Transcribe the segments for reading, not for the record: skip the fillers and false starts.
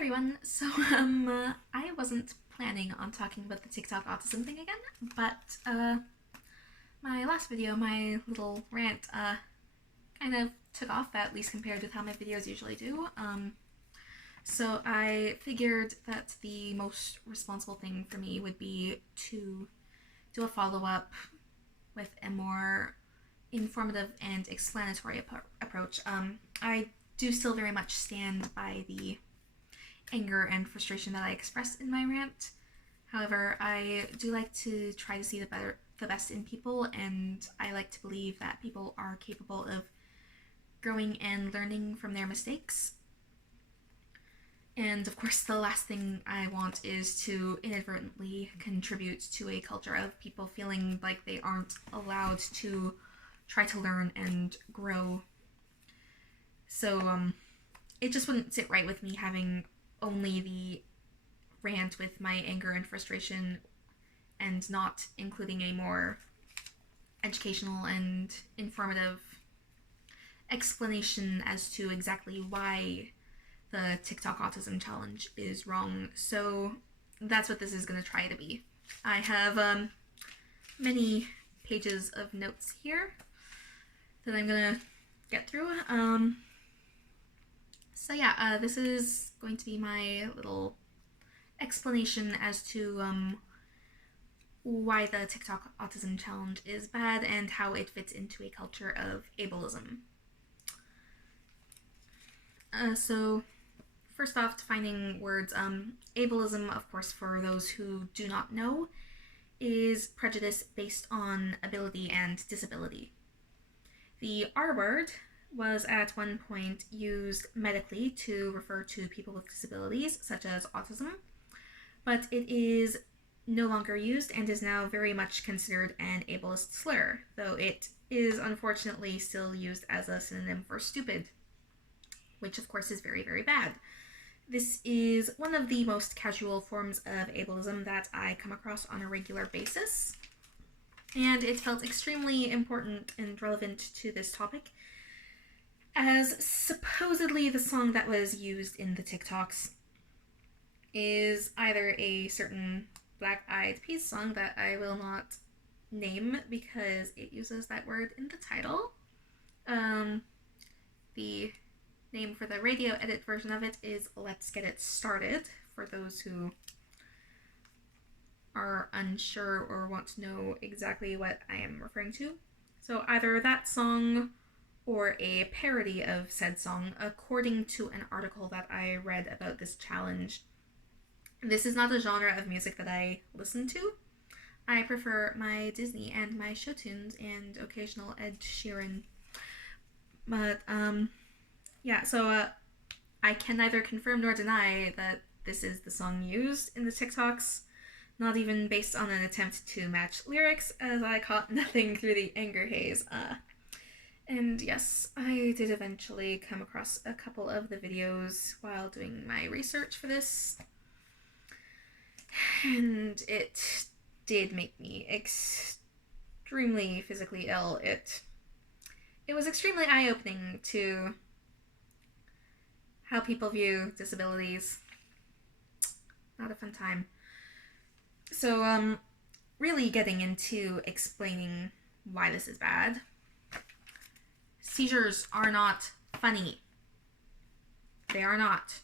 Everyone. I wasn't planning on talking about the TikTok autism thing again, but my last video, my little rant, kind of took off, at least compared with how my videos usually do. So I figured that the most responsible thing for me would be to do a follow-up with a more informative and explanatory approach. I do still very much stand by the anger and frustration that I expressed in my rant. However, I do like to try to see the best in people, and I like to believe that people are capable of growing and learning from their mistakes. And of course, the last thing I want is to inadvertently contribute to a culture of people feeling like they aren't allowed to try to learn and grow. So it just wouldn't sit right with me having only the rant with my anger and frustration and not including a more educational and informative explanation as to exactly why the TikTok Autism Challenge is wrong. So that's what this is going to try to be. I have many pages of notes here that I'm going to get through. This is going to be my little explanation as to why the TikTok Autism Challenge is bad and how it fits into a culture of ableism. So first off, defining words. Ableism, of course, for those who do not know, is prejudice based on ability and disability. The R word was at one point used medically to refer to people with disabilities, such as autism, but it is no longer used and is now very much considered an ableist slur, though it is unfortunately still used as a synonym for stupid, which of course is very, very bad. This is one of the most casual forms of ableism that I come across on a regular basis, and it felt extremely important and relevant to this topic, as supposedly the song that was used in the TikToks is either a certain Black Eyed Peas song that I will not name because it uses that word in the title. The name for the radio edit version of it is Let's Get It Started, for those who are unsure or want to know exactly what I am referring to. So either that song or a parody of said song, according to an article that I read about this challenge. This is not a genre of music that I listen to. I prefer my Disney and my show tunes and occasional Ed Sheeran. But, I can neither confirm nor deny that this is the song used in the TikToks, not even based on an attempt to match lyrics, as I caught nothing through the anger haze. And yes, I did eventually come across a couple of the videos while doing my research for this, and it did make me extremely physically ill. It was extremely eye-opening to how people view disabilities. Not a fun time. So, really getting into explaining why this is bad. Seizures are not funny. They are not,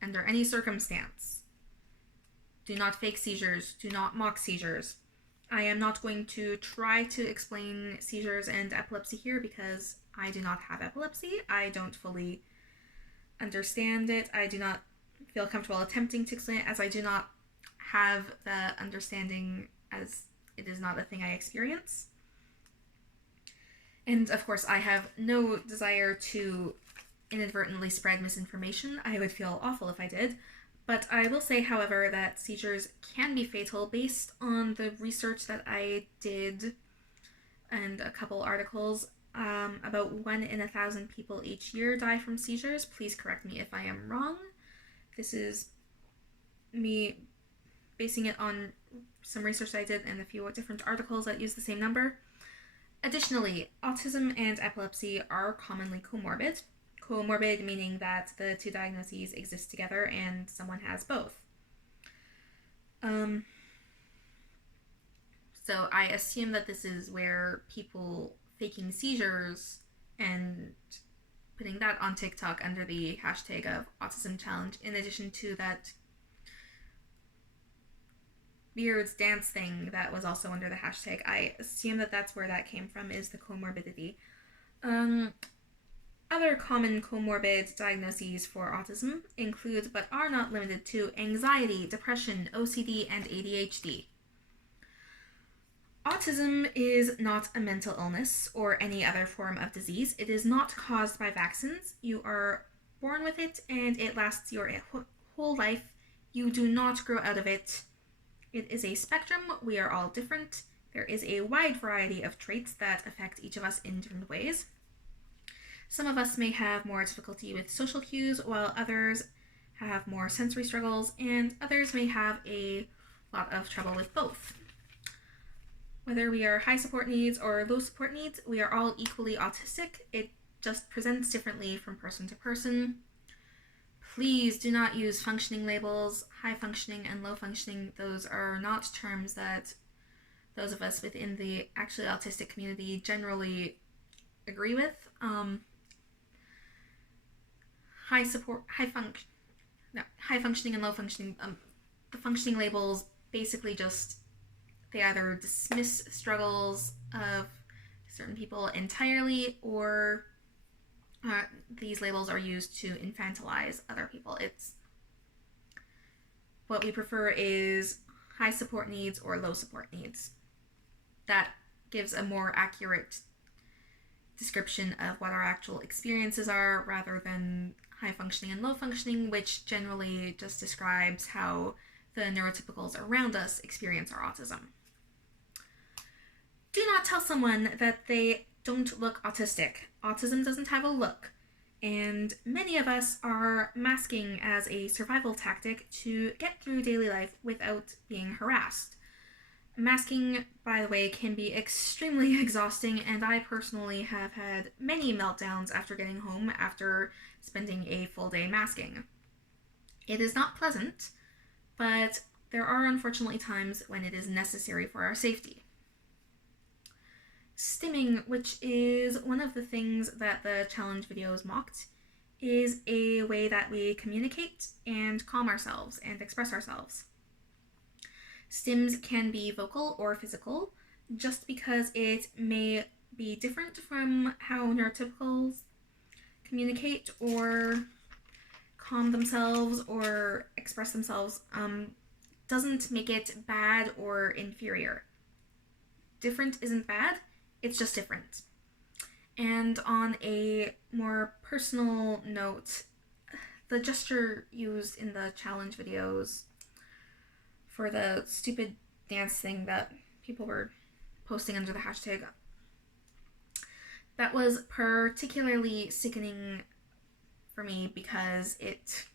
under any circumstance. Do not fake seizures. Do not mock seizures. I am not going to try to explain seizures and epilepsy here because I do not have epilepsy. I don't fully understand it. I do not feel comfortable attempting to explain it, as I do not have the understanding, as it is not a thing I experience. And of course, I have no desire to inadvertently spread misinformation. I would feel awful if I did. But I will say, however, that seizures can be fatal based on the research that I did and a couple articles. About 1 in 1,000 people each year die from seizures. Please correct me if I am wrong. This is me basing it on some research I did and a few different articles that use the same number. Additionally, autism and epilepsy are commonly comorbid. comorbid, meaning that the two diagnoses exist together and someone has both. So I assume that this is where people faking seizures and putting that on TikTok under the hashtag of Autism Challenge, in addition to that Beard's dance thing that was also under the hashtag. I assume that that's where that came from, is the comorbidity. Other common comorbid diagnoses for autism include, but are not limited to, anxiety, depression, OCD, and ADHD. Autism is not a mental illness or any other form of disease. It is not caused by vaccines. You are born with it and it lasts your whole life. You do not grow out of it. It is a spectrum. We are all different. There is a wide variety of traits that affect each of us in different ways. Some of us may have more difficulty with social cues, while others have more sensory struggles, and others may have a lot of trouble with both. Whether we are high support needs or low support needs, we are all equally autistic. It just presents differently from person to person. Please do not use functioning labels. High functioning and low functioning, those are not terms that those of us within the actually autistic community generally agree with. High functioning and low functioning, the functioning labels basically just, they either dismiss struggles of certain people entirely, or these labels are used to infantilize other people. It's, what we prefer is high support needs or low support needs. That gives a more accurate description of what our actual experiences are, rather than high functioning and low functioning, which generally just describes how the neurotypicals around us experience our autism. Do not tell someone that they don't look autistic. Autism doesn't have a look, and many of us are masking as a survival tactic to get through daily life without being harassed. Masking, by the way, can be extremely exhausting, and I personally have had many meltdowns after getting home after spending a full day masking. It is not pleasant, but there are unfortunately times when it is necessary for our safety. Stimming, which is one of the things that the challenge videos mocked, is a way that we communicate and calm ourselves and express ourselves. Stims can be vocal or physical, just because it may be different from how neurotypicals communicate or calm themselves or express themselves, doesn't make it bad or inferior. Different isn't bad, it's just different. And on a more personal note, the gesture used in the challenge videos for the stupid dance thing that people were posting under the hashtag, that was particularly sickening for me because it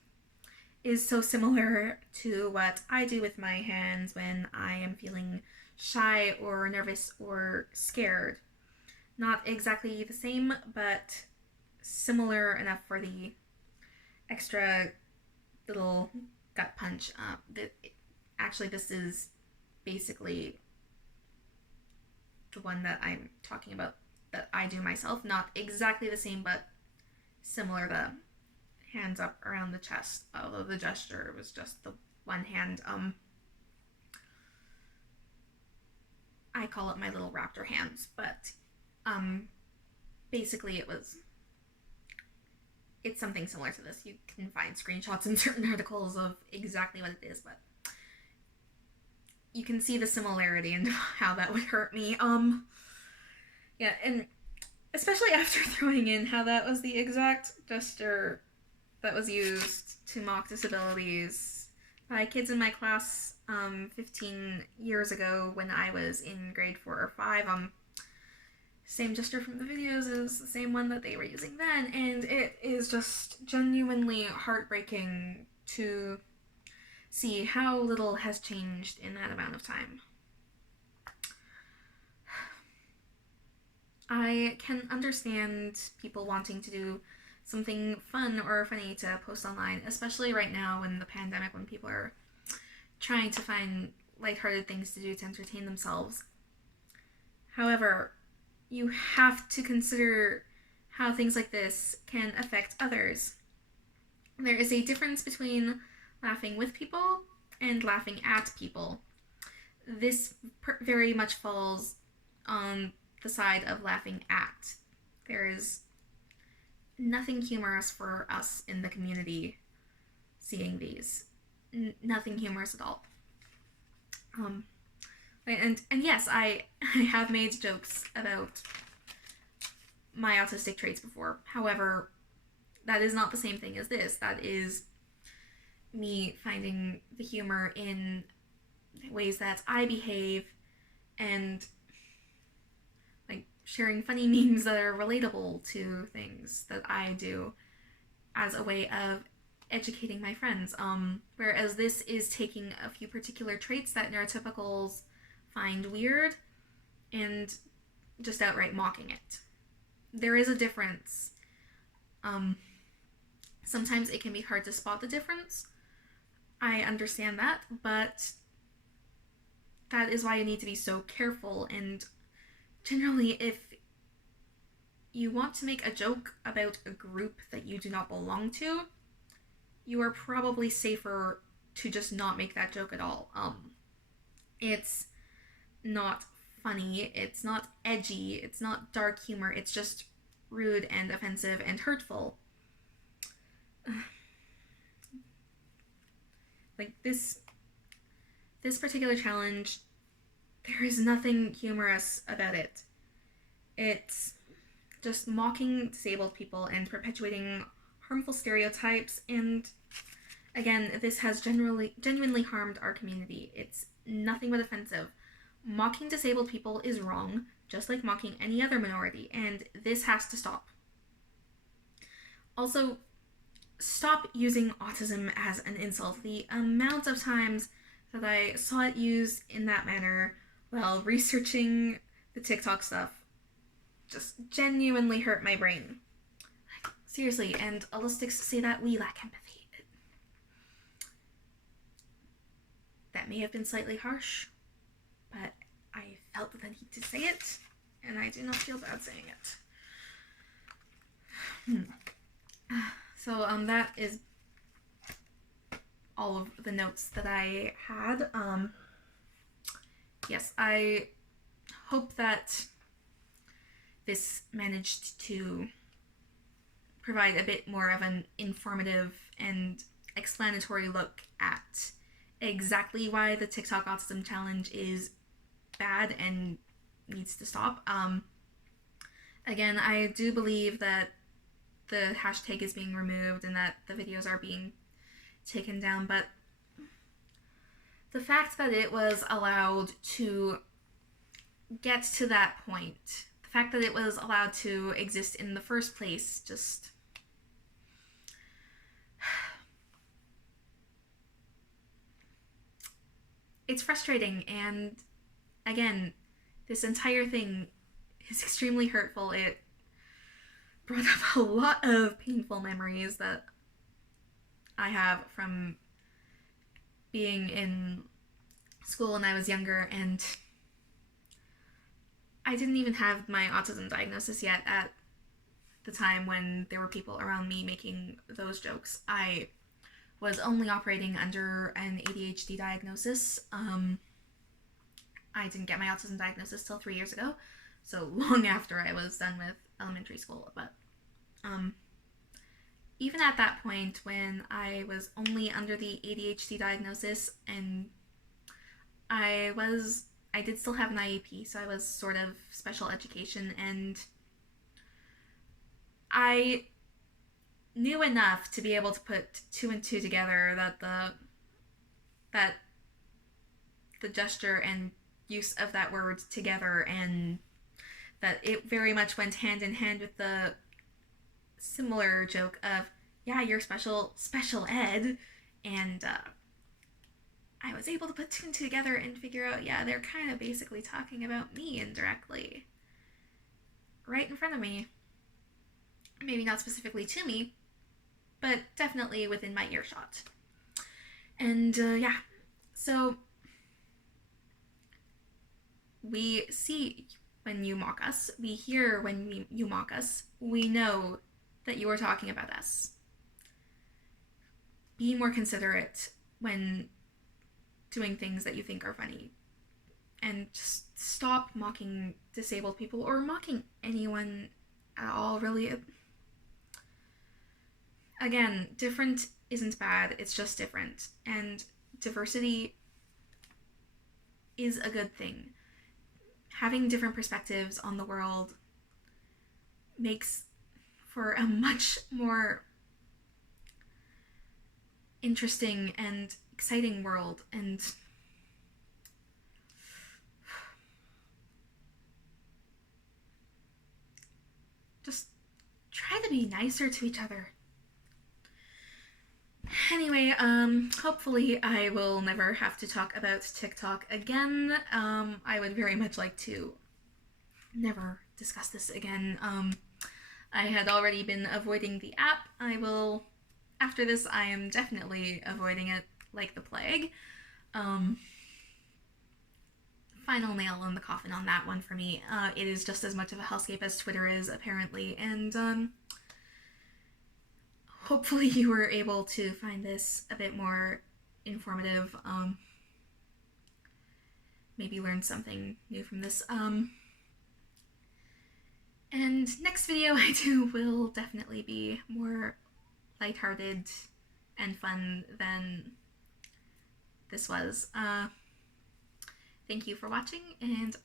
is so similar to what I do with my hands when I am feeling shy or nervous or scared. Not exactly the same, but similar enough for the extra little gut punch. Actually, this is basically the one that I'm talking about that I do myself. Not exactly the same, but similar. The hands up around the chest, although the gesture was just the one hand. I call it my little raptor hands, but basically it's something similar to this. You can find screenshots in certain articles of exactly what it is, but you can see the similarity and how that would hurt me. Yeah, and especially after throwing in how that was the exact gesture that was used to mock disabilities by kids in my class 15 years ago when I was in grade 4 or 5. Same gesture from the videos is the same one that they were using then, and it is just genuinely heartbreaking to see how little has changed in that amount of time. I can understand people wanting to do something fun or funny to post online, especially right now in the pandemic when people are trying to find lighthearted things to do to entertain themselves. However, you have to consider how things like this can affect others. There is a difference between laughing with people and laughing at people. This very much falls on the side of laughing at. There is nothing humorous for us in the community seeing these. Nothing humorous at all. And yes, I have made jokes about my autistic traits before. However, that is not the same thing as this. That is me finding the humor in ways that I behave and like sharing funny memes that are relatable to things that I do as a way of educating my friends. Whereas this is taking a few particular traits that neurotypicals find weird and just outright mocking it. There is a difference. Sometimes it can be hard to spot the difference. I understand that, but that is why you need to be so careful. And generally, if you want to make a joke about a group that you do not belong to, you are probably safer to just not make that joke at all. It's not funny, it's not edgy, it's not dark humor, it's just rude and offensive and hurtful. Like this particular challenge, there is nothing humorous about it. It's just mocking disabled people and perpetuating harmful stereotypes, and again, this has genuinely harmed our community. It's nothing but offensive. Mocking disabled people is wrong, just like mocking any other minority, and this has to stop. Also, stop using autism as an insult. The amount of times that I saw it used in that manner while researching the TikTok stuff just genuinely hurt my brain. Like, seriously, and allistics say that we lack empathy. That may have been slightly harsh, but I felt the need to say it, and I do not feel bad saying it. So that is all of the notes that I had. Yes, I hope that this managed to provide a bit more of an informative and explanatory look at exactly why the TikTok Autism Challenge is bad and needs to stop. Again, I do believe that the hashtag is being removed and that the videos are being taken down, but the fact that it was allowed to get to that point, the fact that it was allowed to exist in the first place, just it's frustrating. And again, this entire thing is extremely hurtful. It brought up a lot of painful memories that I have from being in school when I was younger, and I didn't even have my autism diagnosis yet at the time when there were people around me making those jokes. I was only operating under an ADHD diagnosis. I didn't get my autism diagnosis till 3 years ago, so long after I was done with elementary school. But even at that point, when I was only under the ADHD diagnosis, and I did still have an IEP, so I was sort of special education, and I knew enough to be able to put two and two together that the gesture and use of that word together, and that it very much went hand in hand with the similar joke of, yeah, you're special ed, and I was able to put two and two together and figure out, yeah, they're kind of basically talking about me indirectly, right in front of me. Maybe not specifically to me, but definitely within my earshot. And yeah, so we see when you mock us, we hear when you mock us, we know that you are talking about us. Be more considerate when doing things that you think are funny. And just stop mocking disabled people or mocking anyone at all, really. Again, different isn't bad, it's just different. And diversity is a good thing. Having different perspectives on the world makes for a much more interesting and exciting world. And just try to be nicer to each other. Anyway, hopefully I will never have to talk about TikTok again. I would very much like to never discuss this again. I had already been avoiding the app. After this, I am definitely avoiding it like the plague. Final nail in the coffin on that one for me. It is just as much of a hellscape as Twitter is, apparently, and hopefully you were able to find this a bit more informative. Maybe learn something new from this. And next video I do will definitely be more lighthearted and fun than this was. Thank you for watching, and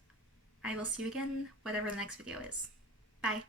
I will see you again, whatever the next video is. Bye.